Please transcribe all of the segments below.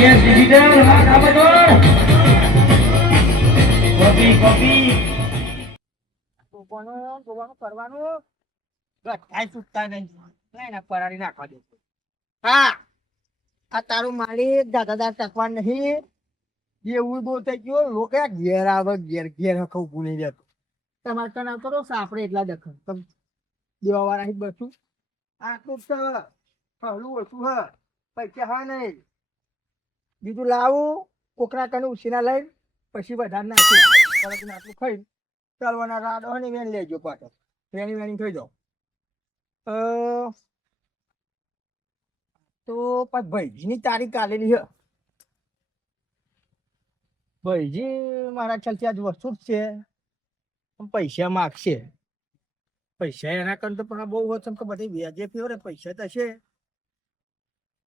Yes digital હા કાપડ copy ગોવાનું કરવાનું ગઠાઈ છૂટતા નહીં લઈને પરારી નાખવા દે. હા આ તારું મારી દાદાદાર ટકવા નહીં એવું બહુ થઈ ગયું લોકો ઘેર આવે ઘેર ઘેર હખવું ભૂલી જતું તમારે તને કરો સાપડે એટલા દખલ તમે દેવા વાળા બસું આટલું જ છે પહેલું ઓછું હ પૈસા હા નહીં બીજું લાવું કોકરા કને ઉછીના લઈ પછી વધારે નાખું આટલું ખાઈ ચાલવાના રાડો ને વેણ લેજો પાછો વેણી વેણી થઈ જાઓ તો પણ ભાઈજીની તારીખ આલેલી છે ભાઈજી મારા ખ્યાલથી આજ વસ્તુ જ છે પૈસા માગશે પૈસા એના કરતા તો પણ બહુ વચન કે બધી વ્યાજે પીવો ને પૈસા તો છે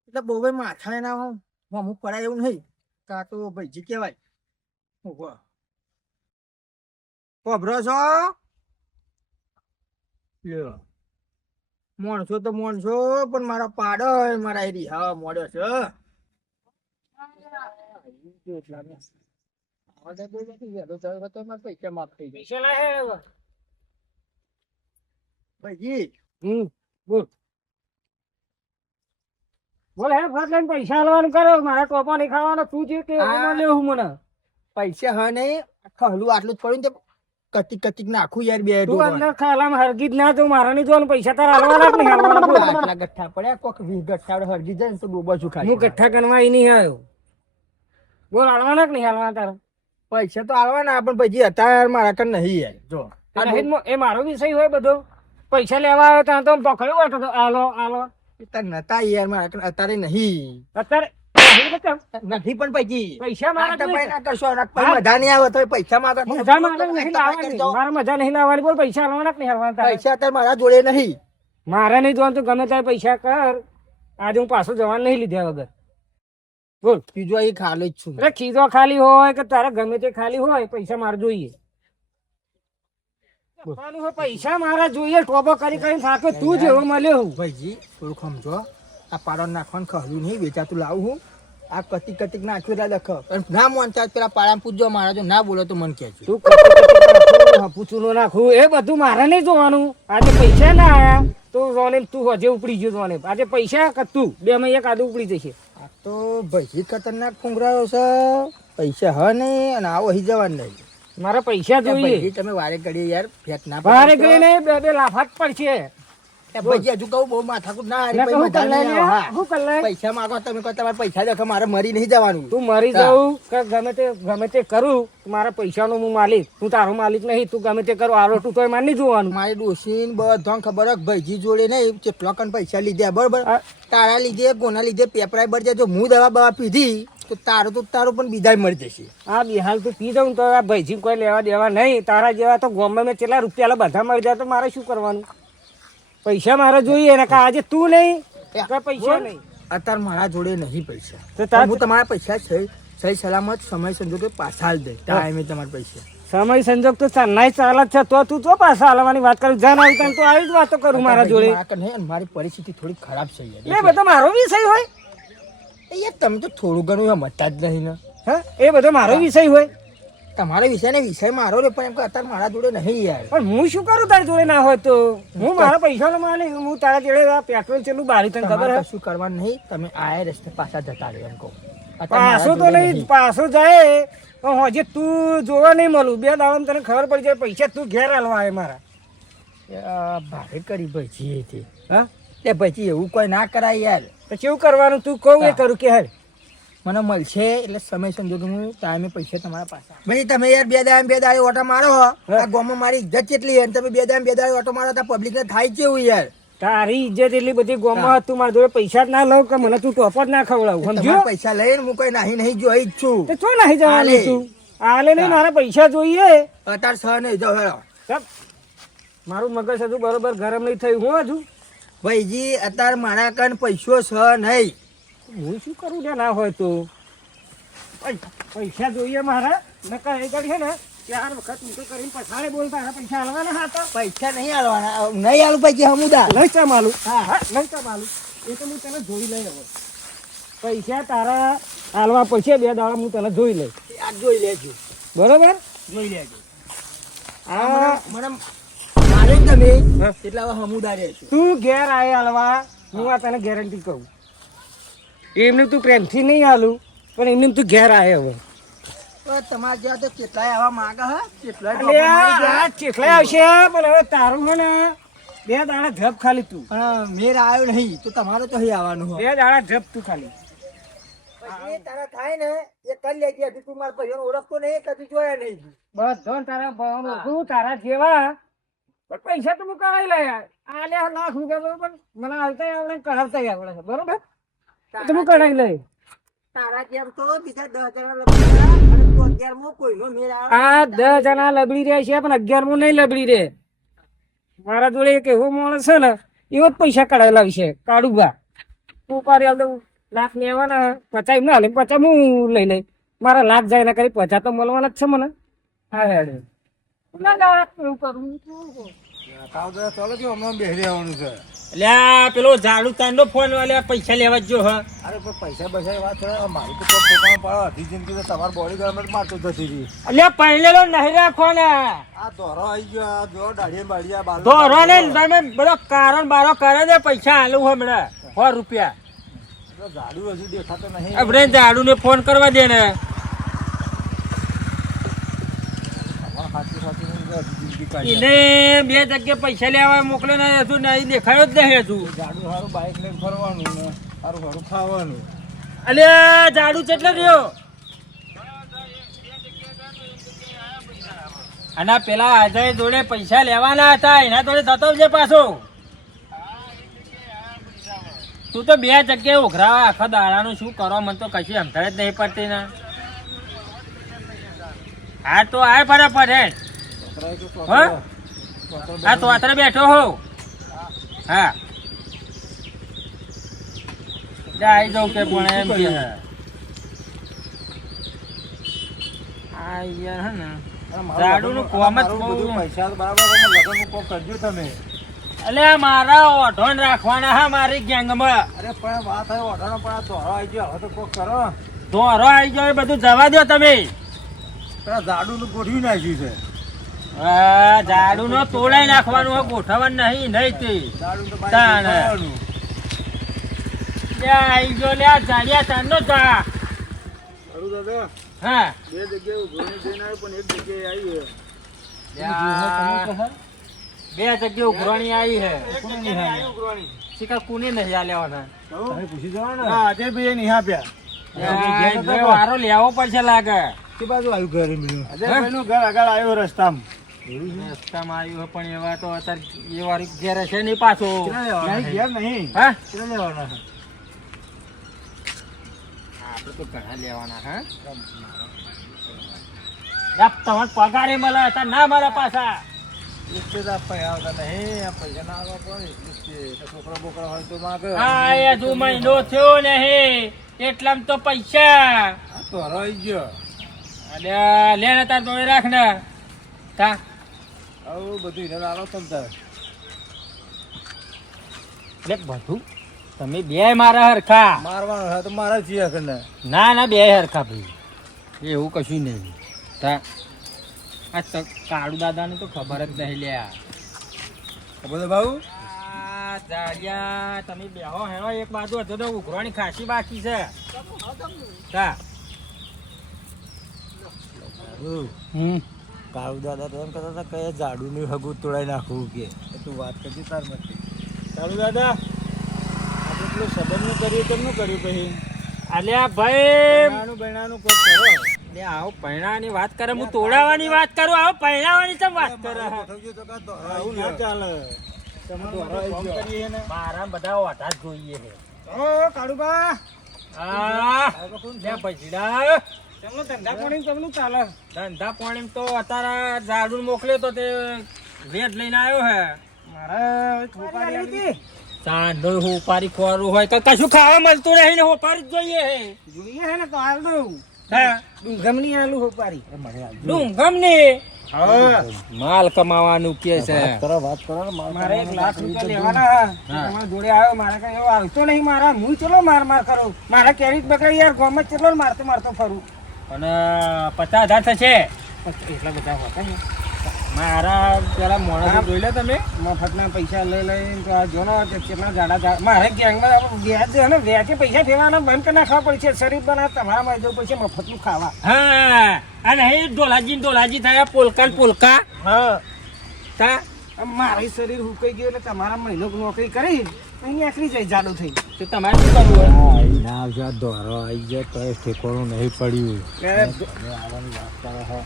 એટલે બહુ માથા એના અમુક પડાય એવું નહીં કાં તો ભાઈજી કહેવાય ખબરો છો મોણસો તો મોણસો પણ મારા પાડો મારા એરી હા મોડ્યો છે પૈસા માફ થઈ જાય ભાઈજી બોલ બોલ હે ફાટ લઈને પૈસા આલવાનું કરો મારા ટોપા નહીં ખાવાનો તું જે કે લેવું મને પૈસા હા નહીં ખહલું આટલું જ પડ્યું ને કતિક કતિક નાખું યાર બે તું અંદર ખાલામાં હરગી જ ના તું મારા નહીં જોવાનું પૈસા તારા હાલવાના જ નહીં હાલવાના બોલ આટલા ગઠ્ઠા પડ્યા કોક 20 ગઠ્ઠા હરગી જાય ને તો ડોબા છું ખાય હું ગઠ્ઠા ગણવા ઈ નહીં આવ્યો બોલ હાલવાના કે નહીં હાલવાના તારા પૈસા તો હાલવાના પણ ભાઈજી અત્યારે મારા કન નહીં યાર જો એ મારો વિષય હોય બધો પૈસા લેવા આવ્યો ત્યાં તો પકડ્યો બેઠો તો આલો આલો નતા યાર મારા કન અત્યારે નહીં અત્યારે નથી પણ ભાઈજી પૈસા મારા ના કરશો મજા નહીં આવે તો પૈસા માંગો મજા નહીં લાવવાની મારે મજા નહીં લાવવાની બોલ પૈસા હાલવાના કે નહીં હાલવાના પૈસા અત્યારે મારા જોડે નહીં મારે નહીં જોવાનું તો ગમે ત્યારે પૈસા કર આજે હું પાછું જવાનું નહીં લીધા વગર બોલ બીજો એ ખાલી જ છું અરે ખીજો ખાલી હોય કે તારે ગમે તે ખાલી હોય પૈસા મારે જોઈએ પૈસા મારા જોઈએ ટોપો કરી કરીને થાકે તું જેવો મળ્યો હું ભાઈજી થોડું સમજો આ પાડો નાખવાનું ખહલું નહીં વેચાતું લાવું હું આ કતિક કતિક નાખ્યું એટલે લખ ના મોનતા પેલા પાડા પૂછજો મારા જો ના બોલો તો મન કહેજો તું પૂછું નાખું એ બધું મારે નહીં જોવાનું આજે પૈસા ના આયા તો રોને તું હજે ઉપડી ગયો રોને આજે પૈસા કે તું બે માં એક આદુ ઉપડી જશે આ તો ભાઈજી ખતરનાક ફુંગરાયો છે પૈસા હ નહીં અને આવો હી જવાનું નહીં મારા પૈસા જોઈએ તમે વારે ઘડીએ યાર ફેટ ના વારે ઘડી નહીં બે બે લાફાટ પડશે ભાઈજી હજુ કહું બહુ માથાકૂટ ના પૈસા માંગો તમે કહો તમારે પૈસા દેખો મારે મરી નહીં જવાનું તું મરી જાઉં કે ગમે તે કરું મારા પૈસાનો હું માલિક તું તારો માલિક નહીં તું ગમે તે કરું આરો તું તો મારે નહીં જોવાનું મારી ડોસીન બધો ખબર હોય ભાઈજી જોડે નહીં કેટલા કણ પૈસા લીધા બરોબર તારા લીધે કોના લીધે પેપરાય બળી જાય જો હું દવા બવા પીધી તો તારું પણ બીજા મળી જશે હા બિહાલ તું પી જાઉં તો આ ભાઈજી કોઈ લેવા દેવા નહીં તારા જેવા તો ગામમાં મેં કેટલા રૂપિયા બધા મળી જાય તો મારે શું કરવાનું પૈસા મારે જોઈએ ને આજે તું નહીં પૈસા નહીં અત્યારે મારા જોડે નહીં પૈસા તો હું તમારા પૈસા સહી સલામત સમય સંજોગે પાછા હાલ દે ટાઈમે તમારા પૈસા સમય સંજોગ તો ચાલના ચાલત છે તો તું તો પાછા હાલવાની વાત કરું જાન આવતા તો આવી જ વાતો કરું મારા જોડે મારી પરિસ્થિતિ થોડી ખરાબ છે એ બધો મારો વિષય હોય યાર તમે તો થોડું ઘણું સમજતા જ નહીં ને હા એ બધો મારો વિષય હોય તમારો વિષય ને વિષય મારો રે પણ એમ કે અત્યારે મારા જોડે નહીં યાર પણ હું શું કરું તારી જોડે ના હોય તો હું મારા પૈસા માને હું તારા જોડે પેટ્રોલ ચેલું બારી તને ખબર હે શું કરવાનું નહીં તમે આયા રસ્તે પાછા જતા રહ્યો એમ કહું પાછો તો નહીં પાછો જાય તો હજી તું જોવા નહીં મળું બે દાડા તને ખબર પડી જાય પૈસા તું ઘેર હાલવા આવે મારા ભારે કરી ભાઈ હતી હા એ ભાઈ એવું કોઈ ના કરાય યાર તો કેવું કરવાનું તું કહું એ કરું કે હાલ મને મળશે એટલે સમય સંજોગે હું ટાઈમે પૈસા તમારા પાસે ભાઈ તમે યાર બે દાડે ઓટો મારો આ ગામમાં મારી ઇજ્જત કેટલી છે તમે બે દાડે ઓટો મારો તો પબ્લિક ને થાય કેવું યાર તારી ઇજ્જત એટલી બધી ગામમાં હતું મારા જોડે પૈસા જ ના લઉં કે મને તું ટોપ જ ના ખવડાવું સમજો પૈસા લઈને હું કોઈ નહીં જોઈ જ છું તો શું નહીં જવાનું તું આલે નહીં મારા પૈસા જોઈએ અત્યારે સહ નહીં જાવ હેરો મારું મગજ હજુ બરોબર ગરમ નહીં થયું હું હજુ ભાઈજી અત્યારે મારા કન પૈસો સહ નહીં હું શું કરું ત્યાં ના હોય તો પૈસા જોઈએ મારા નકા એ છે ને 4 વખત ઊંચો કરીને પછાડે બોલતા પૈસા હાલવાના હતા પૈસા નહીં હાલવાના નહીં હાલું પૈકી હમુદા નહીં ચમાલું હા નહીં ચમાલું એ તો હું તને જોઈ લઈ હવે પૈસા તારા હાલવા પડશે 2 દાડા હું તને જોઈ લઈશ આ જોઈ લેજો, બરોબર જોઈ લેજો. આ મને મારે જ તમે હા. એટલે હવે હમુદા રહેશું. તું ઘેર આય હાલવા હું આ તને ગેરંટી કહું એમને તું પ્રેમથી નહીં હાલું પણ એમને તું ઘેર આય હવે તો તમારે જ્યાં તો કેટલાય આવા માંગે હા, કેટલાય અલે બાપા મારી આ ગયા. ચેટલા આવશે પણ હવે તારું હે ને 2 દાડા જપ ખાલી તું પણ મેર આવ્યો નહીં તો તમારે તો અહીં આવવાનું હોય. 2 દાડા જપ તું ખાલી પછી તારા થાય ને એ કરી લેજે. હજી તું મારા ભાઈઓને ઓળખતો નહીં, કદી જોયા નહીં. બધો તારા ભાવનો તું તારા જેવા પણ પૈસા તો હું કરાવી લે આલ્યા લાખ રૂપિયા બરોબર મને હાલતા આવડે કરાવતા આવડે છે બરોબર તો હું કરાવી લઈ તારા જેમ તો બીજા 10 જણા લબડ્યા અને તું 11મો કોઈનો મેર આવ્યો. આ 10 જણા લબડી રહ્યા છે પણ 11મો નહીં લબડી રે મારા જોડે એક એવો માણસ છે ને એવો જ પૈસા કઢાવેલા છે કાળુબા તું પારી આલ દઉં લાખ ને આવવાના 50 એમ ના હાલે 50 હું લઈ લઈ મારા લાખ જાય ના કરી 50 તો મળવાના જ છે મને હા હેડે ના લાખ એવું કરું ચાલો કે હમણાં બેહરી આવવાનું છે. અલ્યા પેલો ઝાડુ તાંડો ફોન વાળા પૈસા લેવા જ જો હ અરે પણ પૈસા બૈસા વાત છે મારી તો કોઈ ઠેકાણું પાડો અઢી જિંદગી તો તમારી બોડી ગાર્ડ મારતો જતી રહી. અલ્યા પહેલેલો નહીં રાખો ને આ દોરો આવી ગયો આ જો દાઢીએ બાળીયા બાલ ધોરો ને તમે બધો કારણ બારો કરે દે પૈસા હાલું હમણાં 100 રૂપિયા ઝાડુ હજુ દેખાતો નહીં. આપણે ઝાડુ ને ફોન કરવા દે ને સાચી સાચી જિંદગી કાઢી એને 2 જગ્યાએ પૈસા લેવા મોકલે ને હજુ નહીં દેખાયો જ નહીં હજુ ઝાડુ સારું બાઇક લઈને ફરવાનું ને સારું સારું ખાવાનું. અલ્યા ઝાડુ કેટલો રહ્યો અને પેલા અજય જોડે પૈસા લેવાના હતા એના જોડે થતો છે પાછો તું તો 2 જગ્યાએ ઉઘરાવા આખા દાડાનું શું કરો મને તો કશી સમજાય જ નહીં પડતી ને હા તો આય ફટાફટ હે હા હા તો અત્યારે બેઠો હો હા આવી જાઉં કે પણ એમ કે આ યાર હે ને ઝાડુનું કોમ જ બહુ પૈસા તો બરાબર તમે લગનનું કોમ કરજો તમે. અલ્યા મારા ઓઢોન રાખવાના હા મારી ગેંગમાં અરે પણ વાત હવે ઓઢાનો પણ આ દોરો આવી ગયો હવે તો કોક કરો. ધોરો આવી ગયો એ બધું જવા દો તમે પેલા ઝાડુનું ગોઠવી નાખ્યું છે. ઝાડુ નો તોડાઈ નાખવાનું હોય ગોઠવવાનું નહીં નહીં તે ઝાડુ તો તાણ. બાઈક લ્યા આવી ગયો લ્યા ઝાડિયા ચાંદનો જા ખરું દાદા હા 2 જગ્યાએ ઉઘરાણી જઈને આવ્યો પણ 1 જગ્યાએ આવ્યો. લ્યા, 2 જગ્યાએ ઉઘરાણી આવી હે કોને નહીં આવ્યો? શિકાર કોને નહીં આ લેવાના તમે પૂછી જાઓ ને. હા અજયભાઈ નહીં આપ્યા. લ્યા, એ વારો લેવો પડશે લાગે કે બાજુ આવ્યું ઘરે મળ્યું? અજયભાઈનું ઘર આગળ આવ્યો રસ્તામાં. રસ્તામાં આવ્યું હોય પણ એવા તો અત્યારે એ વાળી ઘેર છે નહીં પાછો નહીં, ઘેર નહીં. હા કેટલા લેવાના છે? આપણે તો ઘણા લેવાના હા યાર, તમારે પગારે મળે હતા ના મારા પાછા એટલે જ આ પૈસા આવતા નહીં. આ પૈસા ના આવવા પડે એટલે જ છે. તો છોકરા બોકરા હોય તો માગે. હા એ હજુ મહિનો થયો નહીં એટલામાં તો પૈસા આ તો હરાઈ ગયો. અલ્યા લે ને તાર જોડે રાખ ને તા આવું બધું એને લાલો તમતા. લે બધું તમે બે મારા હરખા મારવાનું હોય તો મારા જ છીએ કને. ના ના બે હરખા ભાઈ એવું કશું નહીં તા આ તો કાળુ દાદાને તો ખબર જ નહીં લ્યા ખબર છે ભાઉ? આ જાડિયા તમે બેહો હેરો એક બાજુ હજુ તો ઉઘરાણી ખાસી બાકી છે તા કાળુ દાદા તો એમ કહેતા હતા કે ઝાડુનું હગું તોડાઈ નાખવું કે તું વાત કરતી તાર મતથી. કાળુ દાદા આપણે પેલું સંબંધનું કર્યું કેમનું કર્યું પછી? અલ્યા ભાઈ બહેણાનું કોક કરો. લે આવો પૈણાની વાત કરે હું તોડાવાની વાત કરું આવો પૈણાવાની કેમ વાત કરે ગોઠવજો તો કાં દોરા આવું ના ચાલે. તમે દોરા આવી ગયો. કરીએ ને. મારા બધા ઓઢા જ જોઈએ છે ઓ કાળુબા આ લે ભજીડા તેમનો ધંધા પાણી કેમનું ચાલે? ધંધા પાણી તો અત્યારે ઝાડુ મોકલ્યો તો તે વેટ લઈને આવ્યો હે મારે થોપારી આવી હતી. ચાંદો હોપારી ખોરું હોય તો કશું ખાવા મળતું નહીં ને હોપારી જ જોઈએ હે જોઈએ હે ને તો હાલ દઉં. હા ડુંગમની આલુ હોપારી. એ મને હાલ દઉં. ડુંગમ ને હા માલ કમાવાનું કે છે. વાત કરો ને મારે 1 લાખ રૂપિયા લેવાના તમારા જોડે આવ્યો મારે કઈ એવો આવતો નહીં મારા હું ચલો માર કરું મારા કેરી જ બગડે યાર ગોમત ચેટલો મારતો ફરું અને 50,000 થશે. એટલા બધા હોતા ને મારા પેલા મોણા જોઈ લે તમે. મફતના પૈસા લઈ લઈને તો આ જો ને કેટલા જાડા મારે ગેંગમાં વ્યાજ છે ને વ્યાજે પૈસા ફેરવાના બંધ કરી નાખવા પડશે શરીર બનાવ તમારામાં જવું પડશે મફતનું ખાવા હા અને એ ઢોલાજી થયા પોલકા હા તા મારી શરીર હુકાઈ ગયું એટલે તમારા મહિનો નોકરી કરી અહીં આખરી જાય જાડું થઈ તો તમારે શું કરવું હોય? હા એ ના આવશે દોરો આવી જાય તો એ ઠેકોણું નહીં પડ્યું આવવાની વાત કરે હા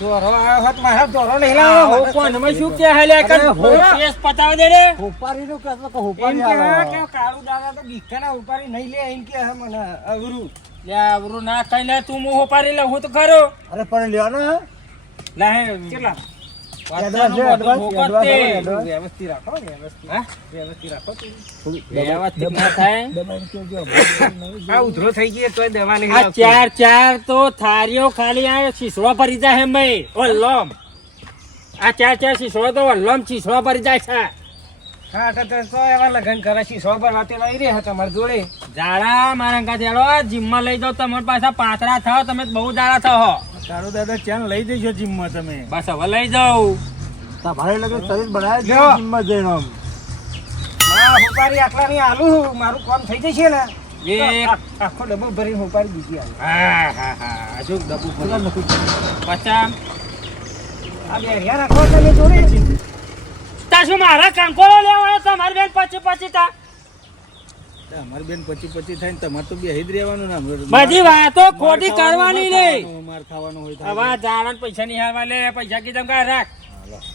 દોરો આવ્યો હોત મારા દોરો નહીં આવો લાવો કોનમાં શું કે હાલ્યા કર? અરે, કેસ પતાવી દે રે. હોપારીનું કહેતો કે એમ હોપારી કે આવે. કે કાળુ દાદા તો બીખાના ઉપાડી નહીં લે એમ કે મને અવરું લે આવરું ના કઈ ના તું મોહ પારી લે હું તો ખરો. અરે પણ લ્યો ને લે હે કેટલા વાતાનું છે, બધું advance, ભોગવત advance, તે. advance. વ્યવસ્થિત રાખો વ્યવસ્થિત હા? વ્યવસ્થિત રાખો તું. વ્યવસ્થિત ના થાય. દબાઈને કહેજો, નહીં આ ઉધરો થઈ ગઈ તોય દવા નહીં આ લાવતી. ચાર તો થારીઓ ખાલી આ શીશડો ભરી જાય એમ ભાઈ વલ્લમ. આ ચાર શીશડો તો વલ્લમ શીશડો ભરી જાય છે. હા તો એવા લગન કરે છે સો પર વાતે લઈ રહ્યા તમારી જોડે જાડા મારા કાંઠે હેડો જીમમાં લઈ જાઓ તમારી પાસે પાતળા થાવ તમે બહુ જાડા થાવ. તારો દાદા ચાન લઈ દેજો જીમમાં તમે બસ હવે લઈ જાઉં. તમારે લગે શરીર બનાવે છે લ્યો. જીમમાં જઈને આમ. મારા હુપારી આટલા ની આલુ મારું કામ થઈ જશે ને એક. તો આખો ડબ્બો ભરીને હુપારી બીજી આલુ હા શું ડબ્બુ પેલા નથી. પચામ આ બે રિયા રાખો તમે જોડે તા શું મારા કંકોળો લેવા તમારી બેન પછી તા અમારી બેન પછી થાય ને તમારે તો બે જ રહેવાનું ને બધી વાતો ખોટી કરવાની નહીં. માર ખાવાનું હોય તો. હવે જાડા પૈસા નહીં હાલવા લે પૈસા કીધમ કા રાખ.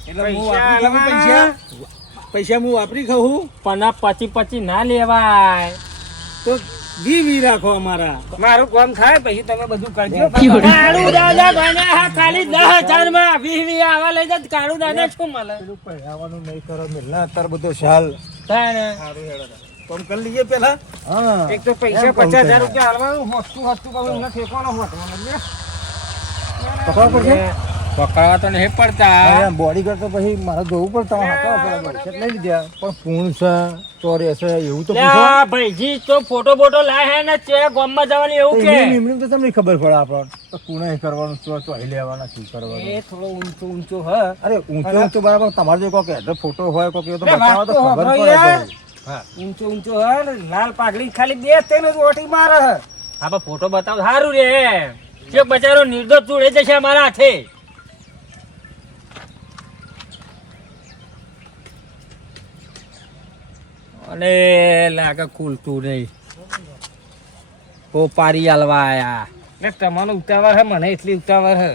એટલે હું પૈસા વાપરી ખાઉં આલવાના. પૈસા હું વાપરી ખાઉં પણ આ પછી ના લેવાય. તો વી રાખો અમારા મારું કામ થાય પછી તમે બધું કરજો કાળુ દાદા બન્યા હા ખાલી 10,000 માં 20 આવા લઈ જાય કાળુ દાદા શું મળે? પેલું પહેરાવાનું નહીં કરો મિલના અત્યારે બધો શાલ થાય ને. ફોન કરી લઈએ પેલા હા એક તો પૈસા 50,000 રૂપિયા હાલવાનું હસતું કહું એમને ઠેકવાનો હોત પકડવા પડશે પકડવા તો નહીં પડતા. બોડી કરતો પછી મારે જોવું પડે તમારે હાથો લઈ લીધા પણ પૂર્ણ છે ચોરે છે એવું તો લે આ ભાઈજી તો ફોટો લાય હે ને ચે ગામમાં જવાની એવું કે એમની તો તમને ખબર પડે આપણને તો પૂર્ણ કરવાનું તો અહીં લેવાના શું કરવાનું એ થોડો ઊંચો હ અરે ઊંચો ઊંચો બરાબર તમારે જો કોઈ એડ્રેસ ફોટો હોય કોઈ તો લે, બતાવો તો વાત તો ખબર સાંભળો પડે યાર. ભાઈ. હા ઊંચો હ ને લાલ પાઘડી ખાલી બે તેને જ ઓટી મારે હ હા પણ ફોટો બતાવ સારું રે જે બચારો નિર્દોષ જોડે જશે અમારા હાથે. અને લાગે ખુલતું નહીં પોપારી આલવા આયા. એટલે તમારો ઉતાવળ હે મને એટલી ઉતાવળ હે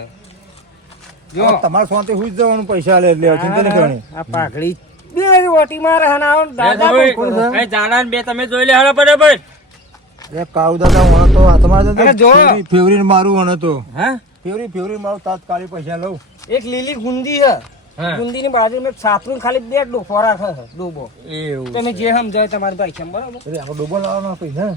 જો હવે તમારે શાંતિ હુઈ જ જવાનું પૈસા લે એટલે ચિંતા નહીં કરવાની આ પાઘડી બે ઓટી મારે હે ને આવો ને દાદા પણ કોણ છે? એ જાણા ને બે તમે જોઈ લે હાલો બરાબર. એ કાળુ દાદા મને તો હાથમાં જ અરે જો. ફેવરીને મારું મને તો હા ફેવરી મારું તાત્કાલિક પૈસા લઉં એક લીલી ગુંદી હે હા. ગુંદી ની બાજુ મેં સાપરું ખાલી બે ડોફો રાખે હે ડોબો એવું તમે જે સમજાય તમારી ભાઈ બરાબર એટલે આપણે ડૂબો લાવવાનો પૈસા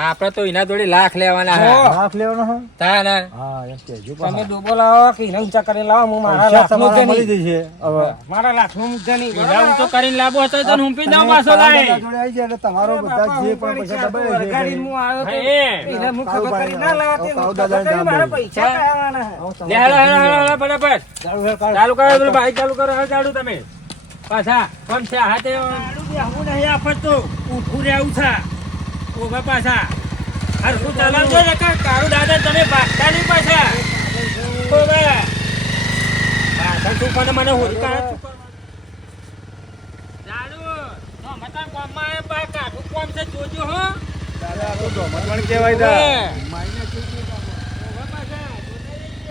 આપડે તો એના જોડે લાખ લેવાના હે. જો. લાખ લેવાનો હા તા ને હા એમ કહેજો તમે પાછા. ડોબો લાવો કે એના ઊંચા કરીને લાવો હું મારા પૈસા લાખનું તમારા મળી જની જશે હવે મારા લાખનું જની એના ઊંચો કરીને લાવો હતો તો હુંપી દઉં પાછો કાળુ લાય. દાદા જોડે આવી જાય એટલે તમારો બધા જે પણ પૈસા દબાય છે વરગાડીને હું આવ્યો તો હા, એ. એને હું ખબર કરી ના લાવતી કાળુ ખબર દાદાને કરી મારા દાબેલી. પૈસા કરાવવાના હે. લે હાલો હાલો બરાબર ચાલુ છે, કાળુ. ચાલુ કરો પેલું બાઈક ચાલુ કરો હવે ચાલુ તમે પાછા કોણ છે હાથે હું નહીં આપતું ઉઠું રહેવું છે ઉભા પાછા હરખું ચલાવજો ને કાળુ દાદા તમે ભાગતા નહીં પાછા ઉભા. પાછળ તું પણ મને હોળી કાઢ ચાલુ તો મતા ગામમાં એ બા કાઢું કોમ છે જોજો હો દાદા, આ તો ધોમત પણ કહેવાય તા. ઉભા પાછા જોતા રહેજો.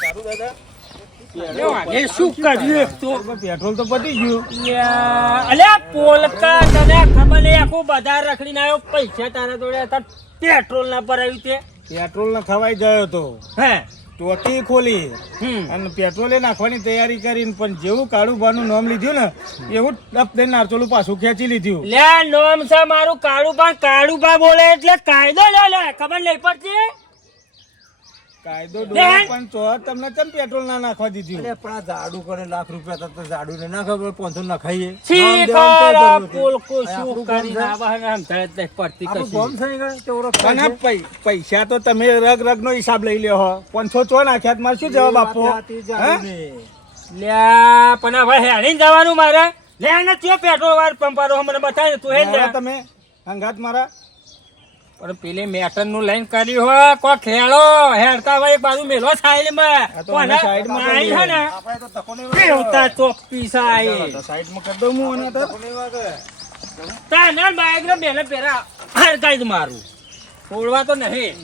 કાળુ દાદા, એ શું કર્યું તું પેટ્રોલ તો પતી ગયું અલ્યા પોલકા તને ખબર નહીં આખું બજાર રખડીને આવ્યો પૈસા તારા જોડે હતા પેટ્રોલ ના ભરાયું તે પેટ્રોલ ના ખવાઈ ગયો તો હે ટોટી ખોલી અને પેટ્રોલે નાખવાની તૈયારી કરીને પણ જેવું કાળુભાનું નામ લીધું ને એવું ટપ દઈને નારચોલું પાછું ખેંચી લીધું. લે નોમ છે મારું કાળુબા બોલે એટલે કાયદો લે ખબર નહીં પડતી. કાયદો ડોહા પણ તો તમને કેમ પેટ્રોલ ના નાખવા દીધું? અરે પણ આ ઝાડુ કરે લાખ રૂપિયા તો ઝાડુ ને ના ખબર 500 નખાઈએ છી ખરા પોલકો શું કરીને આવા ને આમ ધડ ધડ પડતી આપણું કશી. બોમ્બ થઈ ગયો તે ઓળખ અને પૈસા તો તમે રગ રગ નો હિસાબ લઈ લ્યો હો. 500 ચો નાખ્યા મારે શું જવાબ આપવો? હે? લ્યા પણ હવે હેડીને જવાનું મારે. લે ને ચો પેટ્રોલ વાર પંપારો મને બતાય ને તું હેડ મારા જા. તમે હંગાત મારા પણ પેલી મેટર નું લાઈન કર્યું હો કો ખેડો હેડતા ભાઈ બાજુ મેલો સાઈડ માં આ તો અમે side માં આઈ છે ને આપણે તો તકો નહીં પેવતા ચોપી સાઈ સાઈડ માં કરી દઉં હું અને તો તા ના બાઈક ને બેલે પેરા હર કાઈ મારું છોડવા તો નહીં.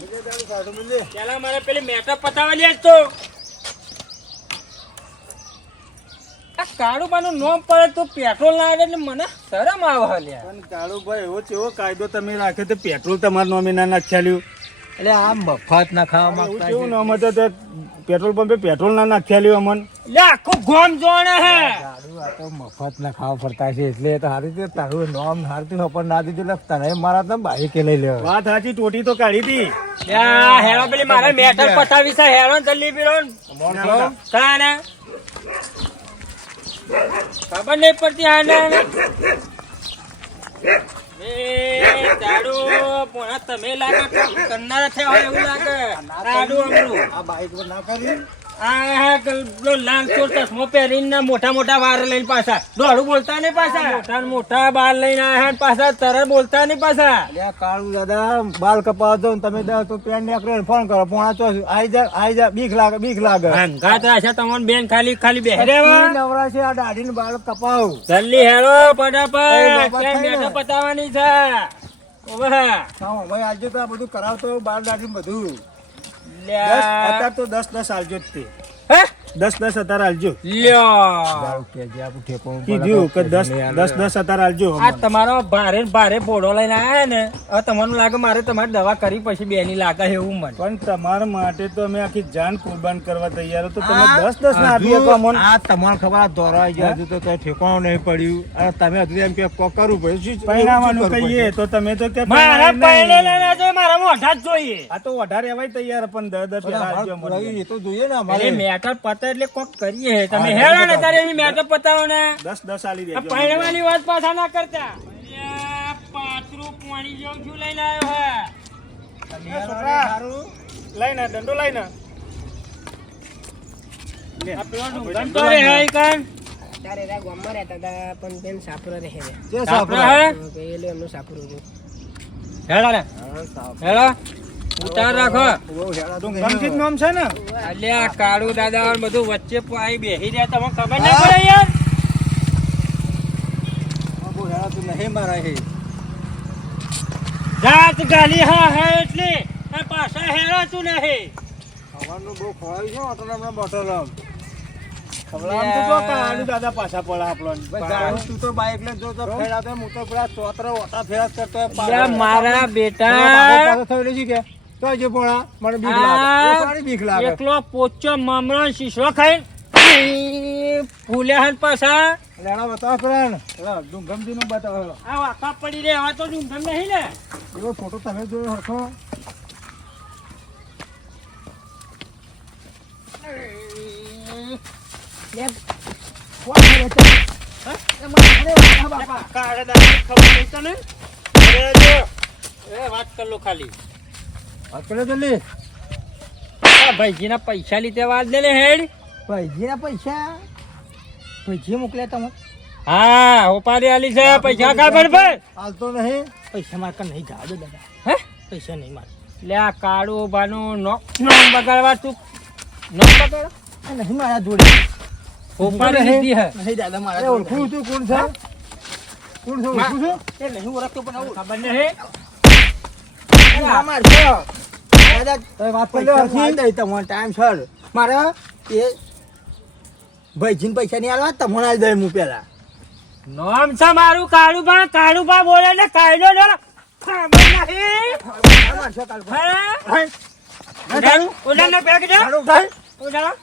પેલા મારે પેલી મેટર પતાવા લે તો આ કાળુબાનું નોમ પડે તો પેટ્રોલ ના આવે એટલે મને શરમ આવે લ્યા. પણ કાળુભાઈ એવો કેવો કાયદો તમે રાખ્યો તો પેટ્રોલ તમારા નોમે ના નાખ્યાલ્યું? એટલે આ મફત ના ખાવા એવું માંગતા કેવું નામ હતું તે પેટ્રોલ પંપે પેટ્રોલ ના નાખ્યાલ્યું અમન? લે આખું ગોમ જોણે હે ઝાડુ આ તો મફત ના ખાવા ફરતા છે એટલે તો હારી તે તારું નામ હારતું પણ ના દીધું એટલે તને મારા તો બાઈકે લઈ લેવા. વાત સાચી, ટોટી તો કાઢી હતી. લ્યા હેરો પેલી મારે મેટર પતાવી છે હેરો જલ્દી પીરો કાને ખબર નહીં પડતી આને એ દાડો પોણા તમે લાગે કરનારા થયા હોય એવું લાગે. દાડો અમરું આ બાઈક પર ના કરી આ પેલો લાલ ચોર ચશ્મો પહેરીને મોટા મોટા વાર લઈને પાછા દોડું બોલતા નહીં પાછા મોટા ને મોટા બાર લઈને આયા ને પાછા તરત બોલતા નહીં પાછા. અલ્યા કાળુ દાદા બાલ કપાવા દો ને તમે દો તો પેન નીકળે ને ફોન કરો પોણા ચોસ આઈ જા બીક લાગે હંગાત છે તમારે બેન ખાલી બેહી રહેવા. નવરા છે આ દાઢી ને બાલ કપાવ જલ્દી હેરો ફટાફટ કઈ નોબત કેમ થાય ને? બેઠો પતાવવાની છે ઓવે. ભાઈ આજે તો આ બધું કરાવતો બાલ દાઢી ને બધું લ્યા. અત્યારે તો 10-10 આલજો જ તે. હે? 10-10 અત્યારે આલજો. લ્યો. કીધું કે 10-10 અત્યારે આલજો. આ તમારો ભારે ને ભારે બોડો લઈને આયા ને હવે તમને લાગે મારે તમારી દવા કરી પછી બેની લાગે એવું મને. પણ તમારા માટે તો અમે આખી જાન કુરબાન કરવા તૈયાર હતો. તમે 10-10 ના આપી શકો અમોને. આ તમારે ખબર આ દોરાઈ ગયા હજુ તો કઈ ઠેકાણું નહીં પડ્યું અને તમે હજુ એમ કે કરવું પડ્યું પરિણામવાનું કહીએ તો તમે તો કે મારા પરિણામ નહીં. પહેલેલા જોઈએ મારા મોઢા જ જોઈએ. આ તો વધારે એવાય તૈયાર પણ 10-10 પેલા આલજો અમને. એ તો જોઈએ ને એટલે અમારે મેટર પતે એટલે કોક કરીએ તમે હેરો ને તારે એવી મેટર પતાવો ને 10-10 આલી આ દેજો. પહેણવાની વાત પાછા ના કરતા. અલ્યા, પાતળું પાણી જેવું શું લઈને આવ્યો હે? એ છોકરા, લઈને દંડો લઈને લે. આ પેલો ડુંગર તો રે હે ઈ કાન. તારે રા ગામમાં રહેતા હતા પણ બેન સાપરો રહે છે જે સાપરો સાપરા હે? પેલું એમનું સાપરું હતું. હેડો ને હેડો ઉતાર રાખો. ગમતી જ નામ છે ને? અલ્યા કાળુ દાદા ઓર બધું વચ્ચે પાઈ બેહી રહ્યા તમને ખબર ના પડે યાર. નહીં મારા હે જાત ગાલી હા હે એટલે આ પાછા હેરા તું નહીં. ખાવાનું બહુ ખવાયું છે હોટલ હમણાં બોટલ ખવડાવવાનું તો જો કાળુ દાદા પાછા પડે આપણને. તું તો બાઈક લઈને જો તો ફેરાતો હું તો પેલા ચોતરા ઓટા ફેરા કરતો હોય. અલ્યા મારા પાછો બેટા પાછો થયેલો છે કે તો જે પોણા મને બીક લાગે એ પાણી બીક લાગે એકલો પોચો મમરો શીશો ખાઈ ફૂલ્યા હન પાછા લેણા બતાવો પેલા ડુંગમજી નું બતાવો આ વાકા પડી રે હવે તો ઊંધમ નહીં ને. એવો ફોટો તમે જોયો હરખો કાળા દાદાને ખબર નહીં તને? અરે જો, એ વાત કર લો ખાલી. વાત કરે જલ્દી આ ભાઈજીના પૈસા લીધે વાત દે ને હેડ. ભાઈજી ના પૈસા ભાઈજી મોકલ્યા તમે હા ઉપાડી આલી છે પૈસા ખબર ભાઈ. હાલતો નહીં પૈસા મારે કાંઈ નહીં જાજો દાદા હે પૈસા નહીં મારે લે આ કાળું બાનું નો બગાડવા તું નો બગાડ આ નહીં મારા જોડે ઉપાડી લીધી હે. નહીં દાદા અરે મારા ઓળખું તું કોણ છે કોણ છે ઓળખું છું એ નહીં ઓળખતો પણ આવું ખબર નહીં. ના મારશો દાદા તમે વાત પૈસા દઈ તમને ટાઈમ સર મારે એ ભાઈજીને પૈસા નહીં આલવા તમને આલી દઈ હું પેલા નામ છે મારું કાળુબા બોલે ને કાયદો જો ખબર નહીં. મારશો કાલ હે? ઉડાડને પેક દે. ઉડાડ. ઉડાડ.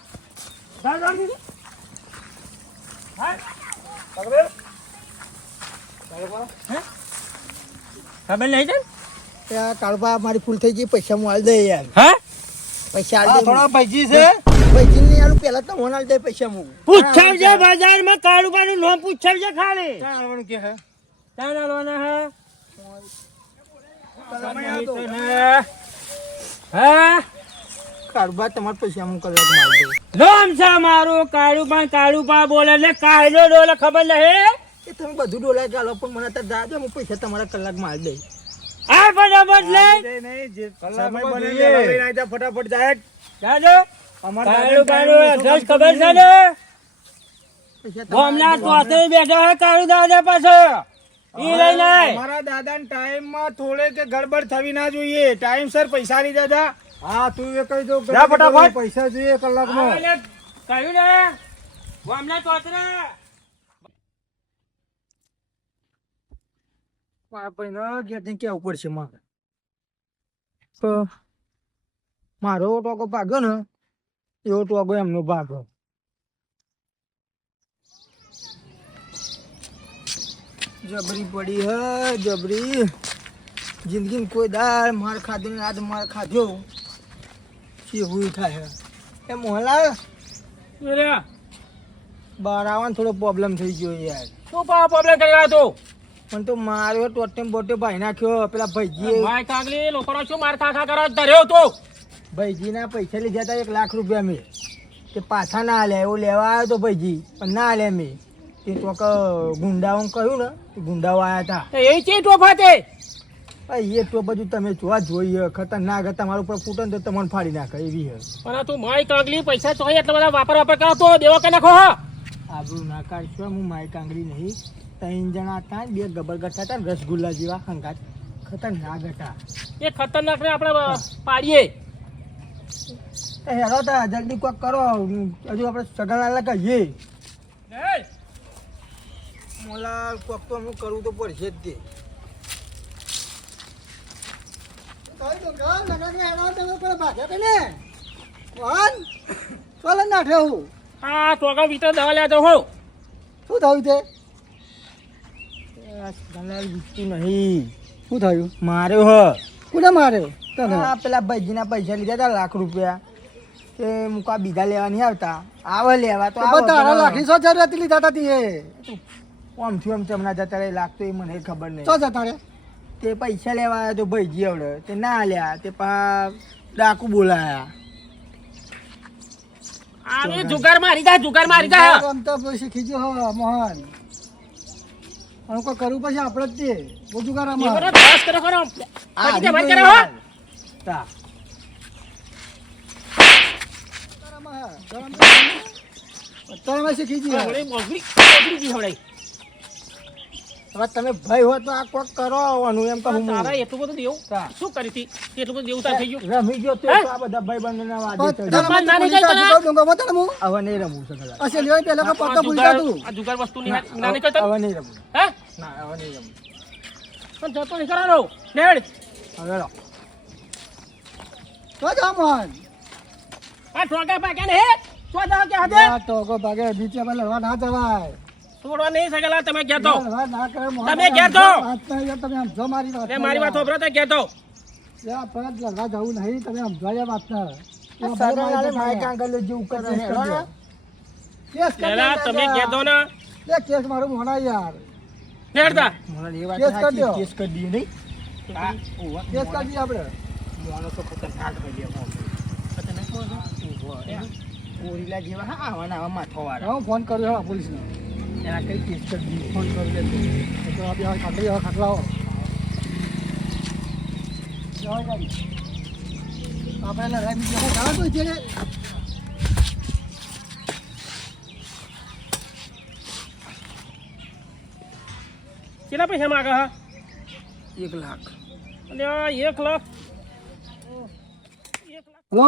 ખબર નહીં તને? ત્યાં કાળુભા મારી ફૂલ થઈ ગઈ, પૈસા હું આલ દે યાર, હા? પૈસા આ આલ દે. થોડા ભાઈજી છે પૈસા નહીં આલું, પહેલા તો મને આલ દે પૈસા હું. પૂછાવજે બજારમાં કાળુબાનું નામ પૂછાવજે ખાલી. ક્યાં આવવાનું કે હે તાન આલવાના હે? સમય હતો. હા? કાળુભા તમારા પૈસા હું કલાક માલ દઉં. નામ છે મારું કાળુબા બોલે એટલે કાયદો ડોલે ખબર નહીં. એ તમે બધું ડોલા ચાલો, પણ મને તો દાદા હું પૈસા તમારા કલાક માલ દઈ. આ ફટાફટ લે. નહીં, નહીં, જે સમય બને વહેલા લઈને આવી જા, ફટાફટ જાય. જાજો. અમારા કાળુબાનું દાદાને એડ્રેસ time ખબર છે ને? પૈસા ગામના તમારા તોતે બેઠા હે કાળુ દાદા પાસે. ઈ લઈને આય. અમારા દાદાના ટાઈમમાં થોડે કે ગડબડ થવી ના જોઈએ. ટાઈમસર પૈસા ની દાદા. હા, તું એ કહી દો જા ફટાફટ. પૈસા જોઈએ આ કલાકમાં. એટલે કહ્યું ને ગામના તોતરા. ભાઈને ઘેરથી કેવું પડશે મારે. તો મારો ટોકો ભાગ્યો ને એવો ટોકો એમનો ભાગ્યો. જબરી પડી હે જબરી. જિંદગીમાં કોઈ દાળ માર ખાધો ને આજ માર ખાધો કેવું થાય હે. એ મોહનલાલ અરે, બહાર આવવાનો થોડો પ્રોબ્લેમ થઈ ગયો યાર. શું પ્રોબ્લેમ કર્યો તું? પણ તો મારો ટોટે બોટે ભાઈ નાખ્યો. પેલા ભાઈજી ભાઈ કાગલી લોકોનો શું માર ખા કરો ધર્યો તું? ભાઈજીના પૈસા લીધા હતા 1 લાખ રૂપિયા મેં. તે પાછા ના આલ્યા. એવું લેવા આવ્યો તો ભાઈજી, પણ ના આલ્યા મેં. તે તો ગુંડાઓને કહ્યું ને, ગુંડાઓ આવ્યા હતા. એ ચી ટોફા તે? એ તો બધું તમે જોવા જોઈએ. ખતરનાક હતા. તમારા ઉપર ફૂટે ને તો તમને ફાડી નાખે એવી હે. પણ તું માય કાગલી પૈસા ચોય એટલા બધા વાપર કરો તો દેવો કે નાખો હો. આબરૂ ના કાઢશો. હું મારી કાંગડી નહીં. 3 જણા હતા, 2 ગબર ગઠ્ઠા હતા ને રસગુલ્લા જેવા હંગાત. ખતરનાક હતા. એ ખતરનાક ને આપણે પાડીએ. એ હેરો તા જલ્દી કોક કરો. હજુ આપણે સગનલાલ કહીએ. મોલા કોક તો હું કરવું તો પડશે જ તે. હા ટોકા વિતર દવા લેતો હો. શું થયું છે? સગનલાલ વિકતું નહીં. શું થયું? માર્યો હ. કોને માર્યો? પેલા ભાઈજીના પૈસા લીધા હતા 1 લાખ રૂપિયા. તે મુકા બીજા લેવા નહીં આવતા. આવે લેવા તો તારા લાખની શું જરૂરત લીધા હતા તે? આમ થયું આમ ચમના જતા રહે. લાગતો એ મને ખબર નહીં. શું જતા રે? તે પૈસા લેવા આવ્યા તો ભાઈજી આવડે તે ના આલ્યા. તે પા ડાકુ બોલાયા. આ જુગાર મારી જા આમ તો શીખી ગયો હો મોહન. આમ કોઈ કરવું પછી આપણે જ તે બહુ જુગાર એ બધો દસ કરો કરો. પછી તે બંધ કરો હો. તા શીખી ગયો. ઓગળી ગઈ હવડાઈ. હવે તમે ભાઈ હો તો આ કોક કરો આવવાનું એમ કહું. તારા એટલું બધું દેવું શું કરી હતી? એટલું બધું દેવું તાર થઈ ગયું. રમી ગયો તો આ બધા ભાઈ બંધ ના વાદે રમવા ના નહીં કરતા ને? હવે નહીં રમવું સગલા. આ જુગાર વસ્તુ નહીં ના નહીં કરતા? હવે નહીં રમવું. હે? ના હવે નહીં રમવું. પણ જતો નહીં કરવાનો. નેડ. હવે રો તો જામન આ ઠોકા પાકે ને હે? તો જાવ કે હાથે? ટોકો ભાગે નીચે પર લડવા ના જવાય. છોડવા નહીં સકેલા તમે કહેતો. લડવા ના કરે મોહન. તમે ઘેર તો. વાત નહીં યાર, તમે સમજો મારી વાત. તે મારી વાત હોભરો તે કહેતો. યાર પરત લડવા જવું નહીં. તમે સમજો યાર વાત ના. સગલાલે માય કાંગલે જેવું કરે છે. કેસ કરી પેલા તમે કહેતો ને. લે કેસ મારું મોણા યાર. નેડતા. કેસ કરી દો. કેસ કરી દઈએ નહીં. કેસ કરી દઈએ આપણે. મોનો તો ખતરનાક હોય છે. ખતરનાક હોય. ઓરીલા જેવા હા આવાના આવા માથાવાળા. હું ફોન કર્યો હા પોલીસને. એના કઈ કેસ કરી દઈએ. ફોન કરી દે તો આપણે ખાટલી હવે ખાટલાઓ આપણે લડાઈ બીજી જાણ તો છે ને. કેટલા પૈસા માંગે હા? 1 લાખ. અને આ 1 લાખ. હેલો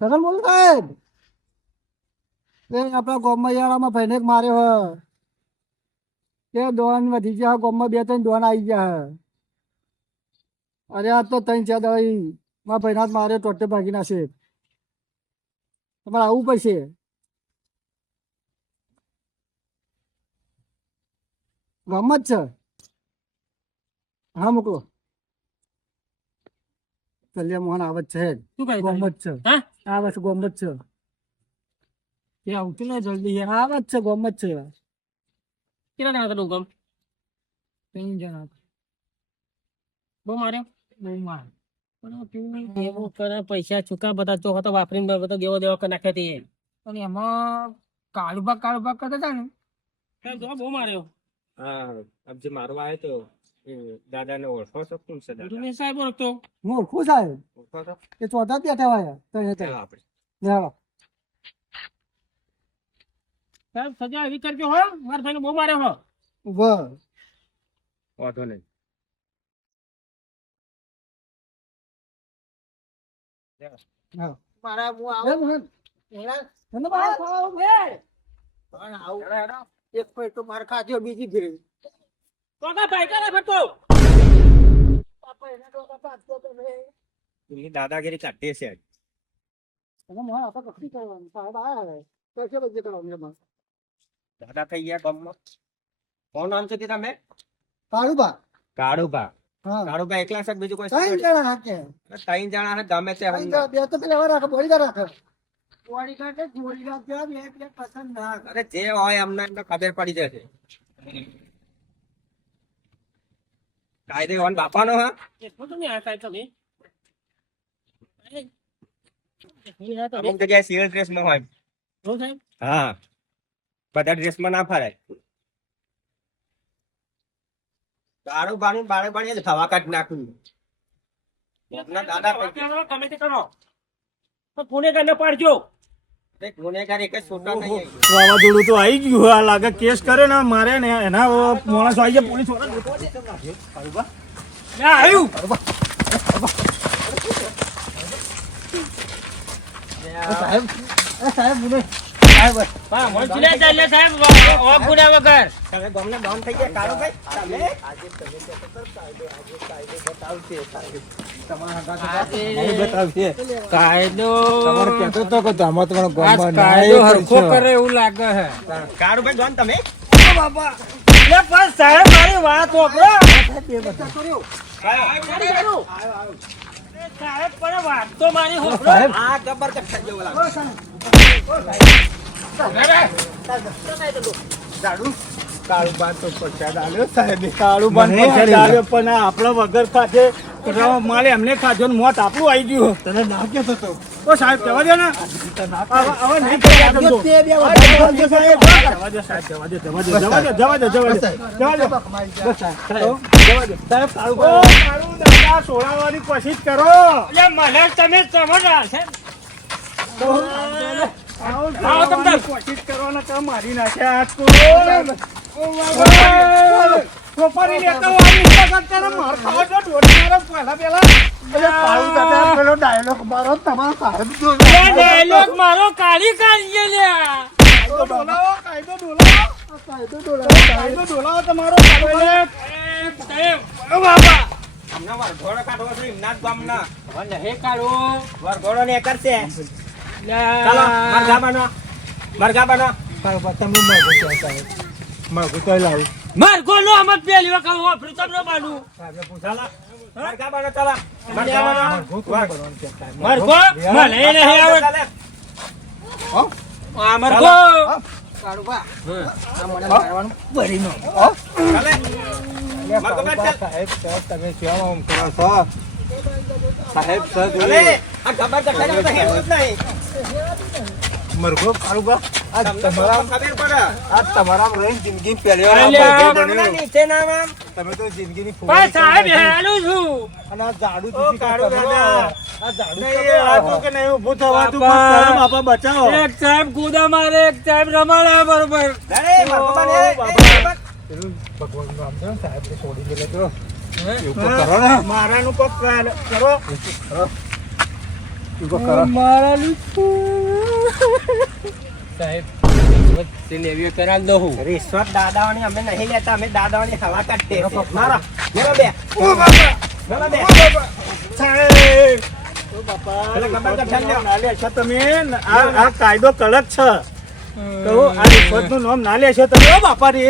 સગન બોલ સાહેબ. એ આપણા ગામમાં યાર આમાં ભાઈને એક માર્યો હ. કે દોન વધી ગયા ગામમાં 2-3 દોન આવી ગયા. અરે આ તો 3-4 દવાઈ મારા ભાઈના જ મારે ટોટે ભાગી નાખશે. તમારે આવવું પડશે. ગામમાં જ છે. હા મોકલો. કલ્યા મોહન આવે જ છે. શું કહે ગામમાં જ છે. હા આવે છે ગામમાં જ છે. એ આવતું ને જલ્દી યાર. આવે જ છે ગામમાં જ છે. કેટલા જણા હતા ડોગમ? 3 જણા. બહુ માર્યો? બહુ માર. પણ તું એવું કરે પૈસા ચૂકા બધા ચોખા તો વાપરીને બધો ગેવો દેવો કરી નાખ્યા તે. પણ એમાં કાળુબા કરતા હતા ને. જો બહુ માર્યો. હા અબ જે મારવા આવ્યો તો દાદાને ઓળખો છો? કોણ છે દાદા? તમે સાહેબ ઓળખતો. હું ઓળખું સાહેબ. ઓળખો છો? એ ચોથા જ બેઠા હોય ચાલો આપણે. સાહેબ સજા એવી કરજો હો, મારા ભાઈને બહુ માર્યો હો. ઉભા. વાંધો નહીં. હા. મારા હું એ મોહન. ધન્યવાદ. પણ આવું એક ફેર તો માર ખાધ્યો બીજી ફેર. તો કા ભાઈ કરે ફટકો. પાપા એના ડોકા પાછો તો મે. એની દાદાગીરી કાઢીએ છે. તમે મોહન આપણે કખરી કરવાનું. સાહેબ આયા હવે. તો કે બધે કરવાનું એમાં. દાદા થઈ ગયા ગામમાં. કોણ નામ છે તે તમે? કાળુબા. કાળુબા. હા. કાળુબા એકલા છે કે બીજું કોઈ 3 છે? જણા હાકે. 3 જણા છે ગમે તે ત્રણ જણા. બે તો પેલા રાખે બોડીગાર્ડ રાખે. બોડીગાર્ડ કે જોડીગાર્ડ કે બે પસંદ ના કરે. અરે જે હોય અમને એમને ખબર પડી જશે. કાયદે ઓન બાપાનો હા. એટલું તો નહીં આ સાહેબ તમે. અમુક જગ્યાએ સિવિલ ડ્રેસમાં હોય. હો સાહેબ. હા બધા ડ્રેસમાં ના ફરાય. દારૂ બાણી બાણે બાણી જ ખવા કાઢ નાખ્યું. એમના દાદા પૈકી ગમે તે કરો તો કોને કરીને પાડજો. એક ગુનેગાર એક જ છોટા નહીં આવી. વાવાઝોડું તો આવી ગયું આ લાગે કેસ કરે ને મારે ને એના માણસ આવી જાય પોલીસ વાળા આવ્યું સાહેબ સાહેબ બોલે. હા મોંચલે ચાલે સાહેબ ઓ ગુના વગર. તમે ગામને ડોન થઈ ગયા કાળુભાઈ. તમે કાયદો તમારે કહેતો તો કે તમે તમારા આજ ગામમાં કાયદો ના હરખો કરે એવું લાગે છે. કાળુભાઈ ડોન તમે? બાપા લે પણ સાહેબ મારી વાત ઓપરો. સાહેબ પણ વાત તો મારી હોપરો. આ ગબ્બર કટ્ટા જેવો લાગે. કાળુબા તો પછાડ આલ્યો સાહેબ કાળુબા પછાડ આલ્યો પણ આ આપણા વગર ખાધે મારે એમને ખાધો ને મોત આપણું આવી ગયું. તને ના કહેતો તો. ઓ સાહેબ જવા દે ને હવે નહીં થઈ ગયા તમે તો. તે બે જવા દે સાહેબ જવા દે જવા દે જવા દે જવા દે જવા દે જવા દે સાહેબ કાળું દાદા સોળાવાની કોશિશ કરો. એટલે મને તમે સમજ્યા છે. આવો તમને કોશિશ કરવાના કામ મારી નાખ્યા આજ તો. સોપારી લેતા હોય નીચે કરતા ને માર ખાવા જો ઢોળી મારો પહેલા પહેલા. કાળું દાદા પેલો ડાયલોગ મારો તમારો સાહેબ જો. એ ડાયલોગ મારો કાઢી કાઢીએ લ્યા. કાયદો ડોલાવો કાયદો ડોલાવો કાયદો ડોલાવો. કાયદો ડોલાવો તમારો સાહેબ ઓ બાપા અમને વરઘોડો કાઢવો છે એમના જ ગામના. મને હે કાઢો. વરઘોડો ને કરશે. ચાલો મરઘા બનો મરઘા બનો. તમે માગો છો સાહેબ. માગો તો લાવ. મારકો નો અમત પેલી વખત વાપરી તમને માનું. ચાલો મરઘા બનો ચાલો મરઘા બનો. મારકો મને નહીં આવડે. ચાલે. આ મારકો કાળુબા. આ મને મારવાનું બરી નો. ચાલે. મરઘો કાઢ ચાલ. સાહેબ સાહેબ તમે કેમ આમ કરો છો? સાહેબ સાહેબ ચાલે. આ ખબર કટ્ટા જેવું તો હેવું જ નહીં. મરઘો કાળુબા. આ તમને તમારા ખબર પડે. આ તમારા રહી જિંદગી પહેલી વાર અલ્યા. આ તમને બન્યો. નીચે ના આમ. તમે તો જિંદગીની પણ સાહેબ હેલું છું. અને આ ઝાડુ ઓ દૂધી કાળું કાઢો. દાદા. આ ઝાડુ નહીં કાઢો. હાથું કે નહીં ઊભું થવાતું બાપા. પણ કરો બાપા બચાવો. એક સાહેબ કૂદા મારે એક સાહેબ રમાડે બરોબર. અરે મરઘો બને. પેલું ભગવાનનું નામ છે ને સાહેબ ને છોડી દેલે તો હે? એવું તો કરો ને. મારાનું કોક કરો. એવું તો કરો. સાહેબ લેવીઓ કરાવી દઉં હું. રિશ્વત દાદાઓની અમે નહીં લેતા. અમે દાદાઓની હવા કાઢીએ છીએ. મારો મેરો બે. મેરો બે. સાહેબ ઓ બાપા એટલે ગમે તે ઠેલ લ્યો. ના લેશો તમે આ કાયદો કડક છે કહો આ રિશ્વતનું નામ ના લેશો તમે ઓ બાપા રે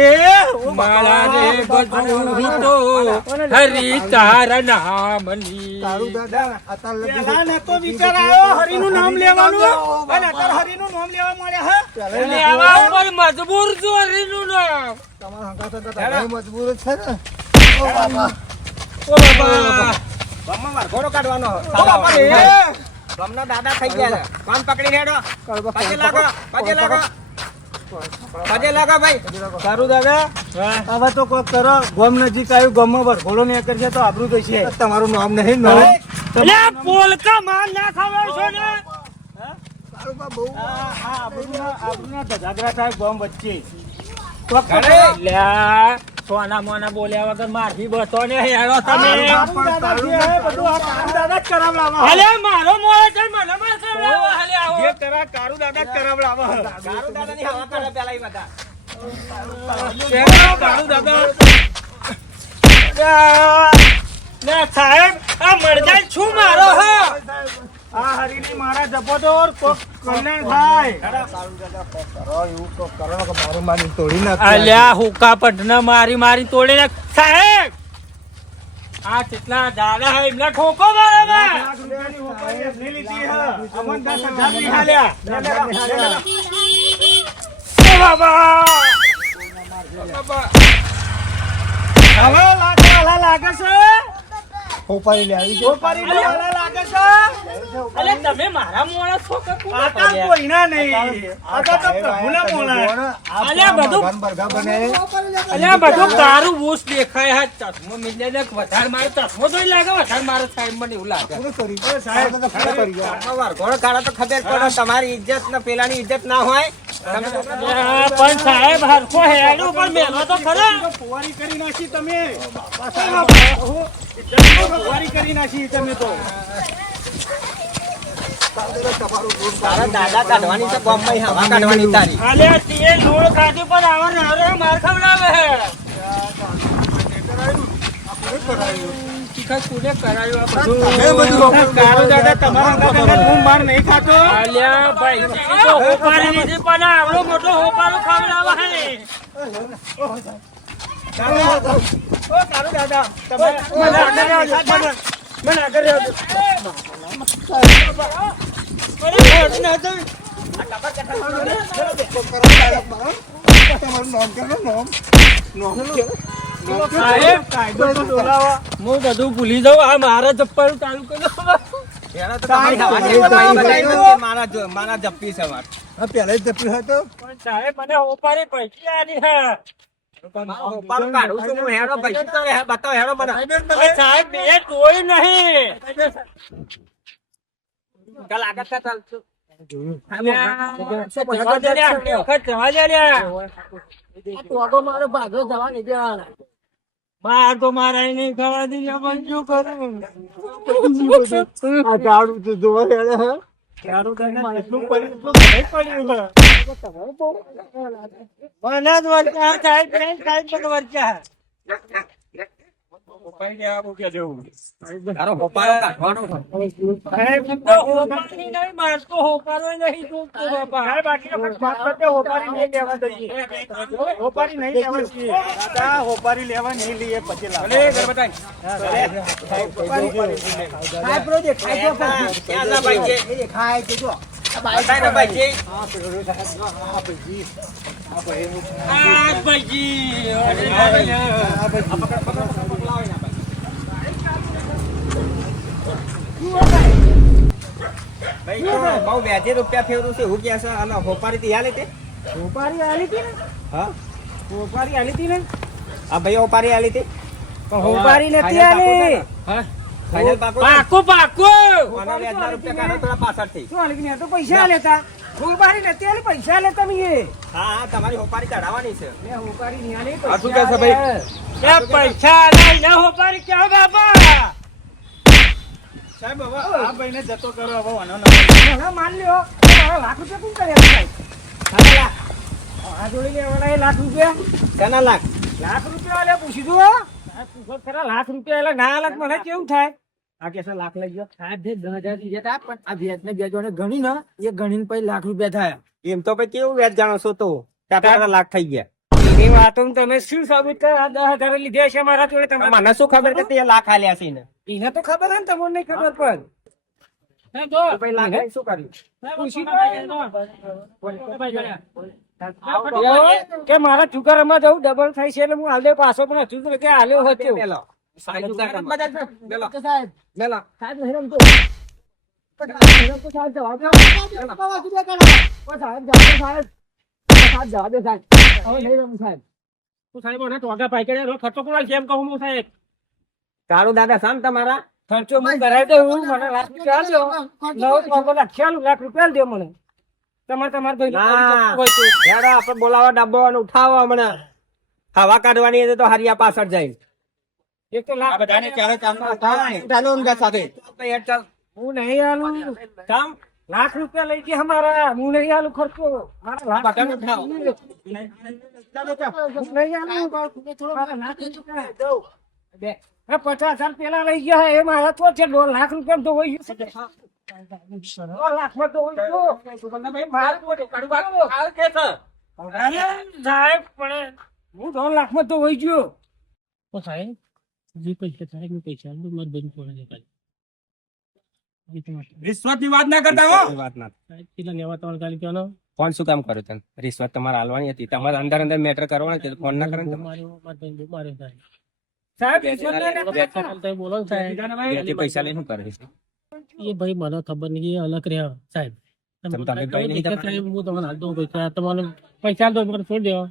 ઓ મારા રે બાપા ગજુ તો હરી તારા નામની. તારું દાદા અત્યારે લગી પેલા ને તો વિચાર આવ્યો હરિનું નામ લેવાનું અને અત્યારે હરિનું નામ લેવા મળ્યા હે અને આવા ઉપર મજબૂર છું હરીનું નામ. તમારા હંગાત ઘણા મજબૂર જ છે ને ઓ બાપા ઓ બાપા. ગામમાં વારઘોડો કાઢવાનો ઓ બાપા રે ગામના દાદા થઈ ગયા છે કાન પકડી હેડો પગે લાગો પગે લાગો પગે લાગો ભાઈ સારું દાદા હવે તો કોઈ કરો ગોમ નજીક આવ્યું ગામમાં વરઘોડો ને કરશે તો આબરૂ થશે તમારું નામ નહીં નામ? અલે આ પોલકા માર ના ખાવે છો ને. તારું બા બહુ આબરૂના ધજાગરા થાય ગામ વચ્ચે લે આ સોના મોના બોલ્યા વગર મારથી બસો ને હેડો તમે. કાળુ દાદા જે હે બધું આ કાળુ દાદા જ કરાવડાવે. અલે મારો મોળો છે મને માર ખવડાવો. હાલે આવો. જે કરા કાળુ દાદા જ કરાવડાવે. તારું દાદાની હવા કરે પેલા ઈ બધા કાળુ દાદા ના સાહેબ આ મરજાઈ છું મારો હો. આ હરીની મારા જપો તો કોક કલ્યાણ થાય. તારું દાદા કોક કરો એવું કોક કરો કે મારું માની તોડી નાખ અલ્યા હુકા પટના મારી મારી તોડી નાખ. સાહેબ આ કેટલા દાડા હે એમના ઠોકો મારે મે. લાખ રૂપિયાની હોપારી એમની લીધી હે. અમન 10,000 ની હાલ્યા. ઓ બાબા. હવે લાગે લાગે છે હોપારી લે આવી હોપારી નો વાલા લાગે છે. અલે તમે મારા મોળા છો કે કોણ આ કામ કર્યા? કોઈના નહીં. આ તો પ્રભુના મોળા. અલ્યા બધું બરગા બને અલ્યા બધું તારું બૂસ દેખાય હા ચશ્મો મિલને વધારે મારે ચશ્મો જોઈ લાગે વધારે મારે સાહેબ મને એવું લાગે. પૂરું કરી અરે સાહેબ, વારઘોડો કાઢો તો ખબર પડે તમારી ઇજ્જત ને પેલાની ઇજ્જત ના હોય તમે તો અલ્યા, પણ સાહેબ હરખો હેડું પણ મેલો તો ખરા. ફુવારી કરી નાખી તમે. ફુવારી કરી નાખી તમે તો. તારા દાદા કાઢવાની છે બોમ્બઈ હવા કાઢવાની તારી અલ્યા તે લોળ ખાધું પણ આવા નારો માર ખવડાવે હે. તીખા કુને કરાયું આ બધું? કાળુ દાદા તમારા અંગાત હું માર નહીં ખાતો. અલ્યા ભાઈ ઈ તો હોપારી નથી પણ આવડો મોટો હોપારો ખવડાવે હે. ઓ કાળુ દાદા તમે મને આગળ આવજો. મને આગળ આવજો. સાહેબ કાયદો તો ડોલાવો. હું બધું ભૂલી જાઉં આ મારા ચપ્પલ ચાલુ કરી દો. પેલા તો તમારી હવા જેવું ભાઈ બતાવ્યું કે મારા જપ્પી છે વાત પેલા જ જપ્પી હતો પણ સાહેબ મને હોપારી પૈસા આલી હે. હોપારો કાઢું છું હું હેડો પૈસા તો બતાવો હેડો મને અરે સાહેબ બે કોઈ નહીં. ચાલ આગળ ચાલશું અલ્યા, જવા દે લ્યા, આટલી વખત જવા દે લ્યા. માર તો મારા નહીં ખવા દીધા પણ શું કરું? આ ગાડું તો જોવા હેડે હે કાળુ દાદા એટલું પડ્યું એટલું નહીં પડ્યું હે. મને જ વરચા સાહેબ નહીં, સાહેબ મને વરચા. તારો હોપારો કાઢવાનો સાહેબ, હું તો હોપારી નહીં, માર તો હોપારો નહીં જોતો બાપા. સાહેબ, આટલી વખત વાત કરજો, હોપારી નહીં લેવા દઈએ. હોપારી નહીં લેવા દઈએ. દાદા, હોપારી લેવા નહીં લઈએ પછી લાવો. સાહેબ રો દેખાય તો ક્યાંના ભાઈ છે એ દેખાય છે જો આ ભાઈના ભાઈ છે આ ભાઈજી, અરે ભાઈ બહુ વ્યાજે રૂપિયા ફેરવું છે હું ક્યાં છે અને હોપારી થી હાલે તે હોપારી આલી હતી ને? હા હોપારી આલી હતી ને? આ ભાઈ હોપારી હાલી હતી પણ હોપારી નથી આલી. ફાઇનલ પાકો પાકો પાકો. આના વ્યાજના રૂપિયા કાઢો થોડા પાછળથી શું આલી કે નહીં? આ તો પૈસા લેતા. હોપારી નથી આલી, પૈસા લેતા મેં. હા હા તમારી હોપારી ચડાવવાની છે મેં હોપારી નહીં આલી, આ શું પૈસા કહે છે ભાઈ? આલ્યા. એ પૈસા લઈ જા હોપારી ક્યાં બાપા? સાહેબ, હવે આ ભાઈને જતો કરો. હવે વાનો નંબર. હવે માન લ્યો. હવે લાખ રૂપિયા કોણ કર્યા સાહેબ? સાડા લાખ આ જોડી લેવાના એ લાખ રૂપિયા. કેના લાખ લાખ રૂપિયા આલ્યા પૂછી જુઓ. સાહેબ, પૂછો ખરા, લાખ રૂપિયા એટલે ના લાખ મને કેવું થાય? આ કે લાખ લઈ ગયો. સાહેબ જે 10,000 દીધા તા, પણ આ વ્યાજને વ્યાજોને ગણી ને એ ગણીને પછી લાખ રૂપિયા થયા. એમ તો પછી કેવું વ્યાજ જાણો છો તો તારા લાખ થઈ ગયા. એ વાતો તમે શું સાબિત કરો? આ 10,000 લીધા છે મારા જોડે તમારે. મને શું ખબર કે તે લાખ આલ્યા છે ને? એને તો ખબર હે ને, તમને નહીં ખબર પણ. તો પછી લાખ લઈને શું કર્યું? પૂછી કે મારા ચુકારામાં જવું ડબલ થાય છે એટલે હું હાલે પાછો પણ હજુ તો કે હાલ્યો હતો. પેલો. તો સાહેબ પેલો. સાહેબ નહીં રમતો. પણ સાહેબ નહીં રમતો, સાહેબ જવાબ દો. સાહેબ જવાબ દો, સાહેબ. સાહેબ જવાબ દો, સાહેબ. હવે નહીં રમું, સાહેબ. હું સાહેબ મને ટોગા પાઈ કે ખર્ચો કોણ કેમ કહું હું સાહેબ? કાળુ દાદા શાંત તમારા. ખર્ચો હું કરાવી દઉં. મને લાખ રૂપિયા આલજો. નવ ટોગો લખ્યા લાખ રૂપિયા આલજો મને. તમારે ભાઈ ના. હોય તો. યાર આપણે બોલાવા ડાબો અને ઉઠાવો હમણાં. હવા કાઢવાની છે તો હરિયા પાછળ જાય. એક તો લાખ ચાલો ઉનકા સાથે. હું નહીં આલું. કામ લાખ રૂપિયા લઈ ગયા અમારા. હું નહીં આલું ખર્ચો. મારા લાખ બટન ઉઠાવો. હું નહીં આલું. મારા લાખ રૂપિયા દઉં. બે 50,000 પેલા લઈ ગયા એ મારા તો છે. 2 લાખ રૂપિયા તો હોય છે. 2 લાખમાં તો હોય તો. મારે તો કાઢું બાકી. કે છે અરે સાહેબ પણ હું 2 લાખમાં તો હોય ગયો. સાહેબ જે પૈસા સાહેબ પૈસા મત બંધ પડે છે. રિશ્વત ની વાત ના કરતા હો. વાત ના. સાહેબ કેટલા લેવા તો ગાલી કહેવાનો. ફોન શું કામ કર્યો તને? રિશ્વત તમારે હાલવાની હતી. તમારે અંદર અંદર મેટર કરવાનું છે. ફોન ના કરો ને તમે. સાહેબ સાહેબ બોલો ને સાહેબ. બેથી પૈસા લઈને શું કરે છે? એ ભાઈ મને ખબર નહીં અલગ રહ્યા સાહેબ. તમે ભાઈ નહીં તમારે? સાહેબ હું તમને હાલ દઉં પૈસા. તમારે પૈસા દો મને છોડી દેવો.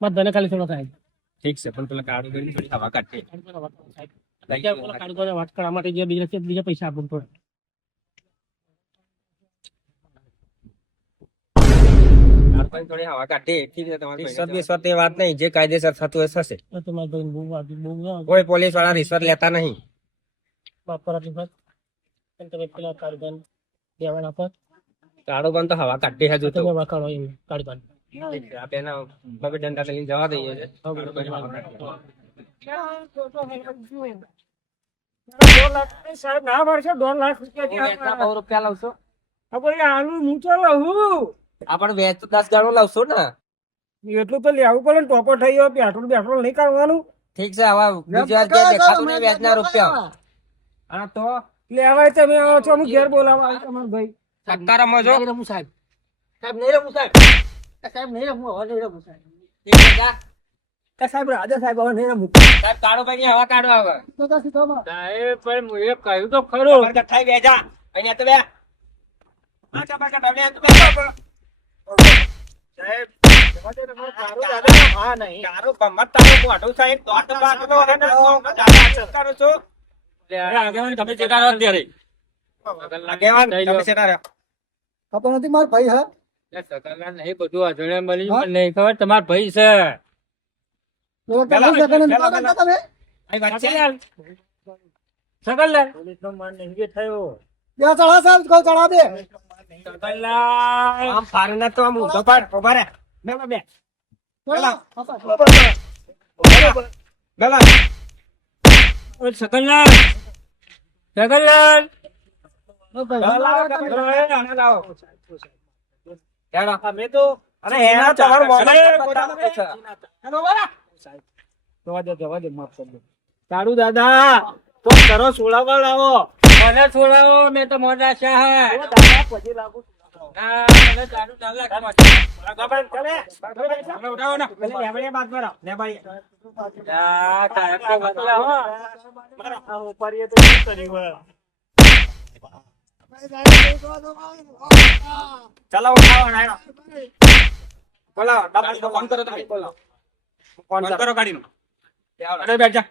મત ધને ખાલી છોડો સાહેબ. ઠીક છે પણ પેલા કાળુ ગણી થોડી હવા કાઢે. વાત કરવા માટે જે બીજા પૈસા આપવું પડે. કાળુ ગણી થોડી હવા કાઢે. ઠીક છે તમારે રિશ્વત બિશ્વત એ વાત નહીં. જે કાયદેસર થતું એ થશે. તમારે ભાઈ બહુ બહુ કોઈ પોલીસ વાળા રિશ્વત લેતા નહીં. વાપરવાની વાત. તમે પેલા કાળુબાન દેવાના પર કાળુ ગણ તો હવા કાઢે હજુ તો. તમે વાકાળો એમ કાળુબાન. આપણે બબે દંડા લઈને જવા દઈએ છે. કાળુ ગણી હવા કાઢે. સાહેબ ના મળશે 2 લાખ રૂપિયા રૂપિયા લાવશો? આલુ હું તો લઉં. આપણે વેચ તો 10 ગણું લાવશો ને. એટલું તો લેવું પડે ને. ટોપો થઈ ગયો પેટ્રોલ પેટ્રોલ નહીં કાઢવાનું. ઠીક છે હવે બીજી વાર ક્યાંય દેખાતું નહીં વેચના રૂપિયા. હા તો લેવાય તમે આવો છો. હું ઘેર બોલાવા આવ્યો તમારો ભાઈ. સટ્ટા રમો છો? નહીં રમું, સાહેબ. સાહેબ નહીં રમું, સાહેબ. સાહેબ નહીં રમું, હવે નહીં રમું, સાહેબ. સાહેબ રાજા સાહેબ હવે નહીં રમું. સાહેબ કાળુભાઈ ની હવા કાઢો હવે. સાહેબ પણ હું એ કહ્યું તો ખરું. કથાઈ બેજા અહીંયા તો બે. આ ચાપા કાઢો ને તો બે. સાહેબ હા નહીં તારું કમર તારું મોઢું સાહેબ દોઢ બાટલો હે ને કરો છો. તમે ચેતા રહો અત્યારે. આગેવાન તમે સેટા રહ્યો. ખબર નથી મારો ભાઈ હા. નહીં બધું અજણે મળી પણ નહીં ખબર તમારા ભાઈ છે. પેલા તમે અહીં વાત છે. સગનલાલ પોલીસનો માન નહીં થયો. ત્યાં ચડા સાહેબ કહો ચડા દે. સગનલાલ આમ ફારીને તો આમ ઊભો પાડ ઉભા રહે. બે બે ચડા. બેલા ઓય સગનલાલ સગનલાલ અમે તો અરે હેના તમારો મોબાઈલ જવા દે માફ કરી દો. તારું દાદા તો કરો સોળાવા લાવો. મને સોળાવો મેં તો મોજા શાહ. દાદા પછી લાગુ ના મને તારું દાદા ઉઠાવો ને લેબડે બાદ મારો લેબડી સાહેબ તો બદલાવો. આ ઉપરીએ તો શું કર્યું? ચલો ઉઠાવો નાયરો બોલાવો ડબલ ફોન કરો તમે બોલાવો ફોન કરો ગાડીનો અરે બેઠ જા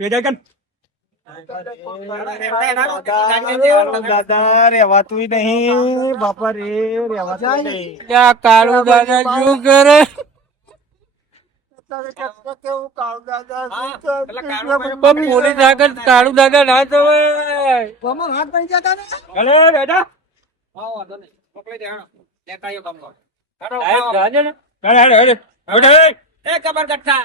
બે જા કન દાદા રેવાતું નહીં બાપા રે રેવાતું નહીં. કાળુ દાદા શું કરે? કેવું કાળું દાદા પોલીસ આગળ કાળુ દાદા ના જવાય. તમારો હાથ પડી જતા ને. અરે બેટા હા વાંધો નહીં પકડી દે હાલો લેતા આયો કામ કરો સાહેબ જાજો ને. એ કબર ગઠ્ઠા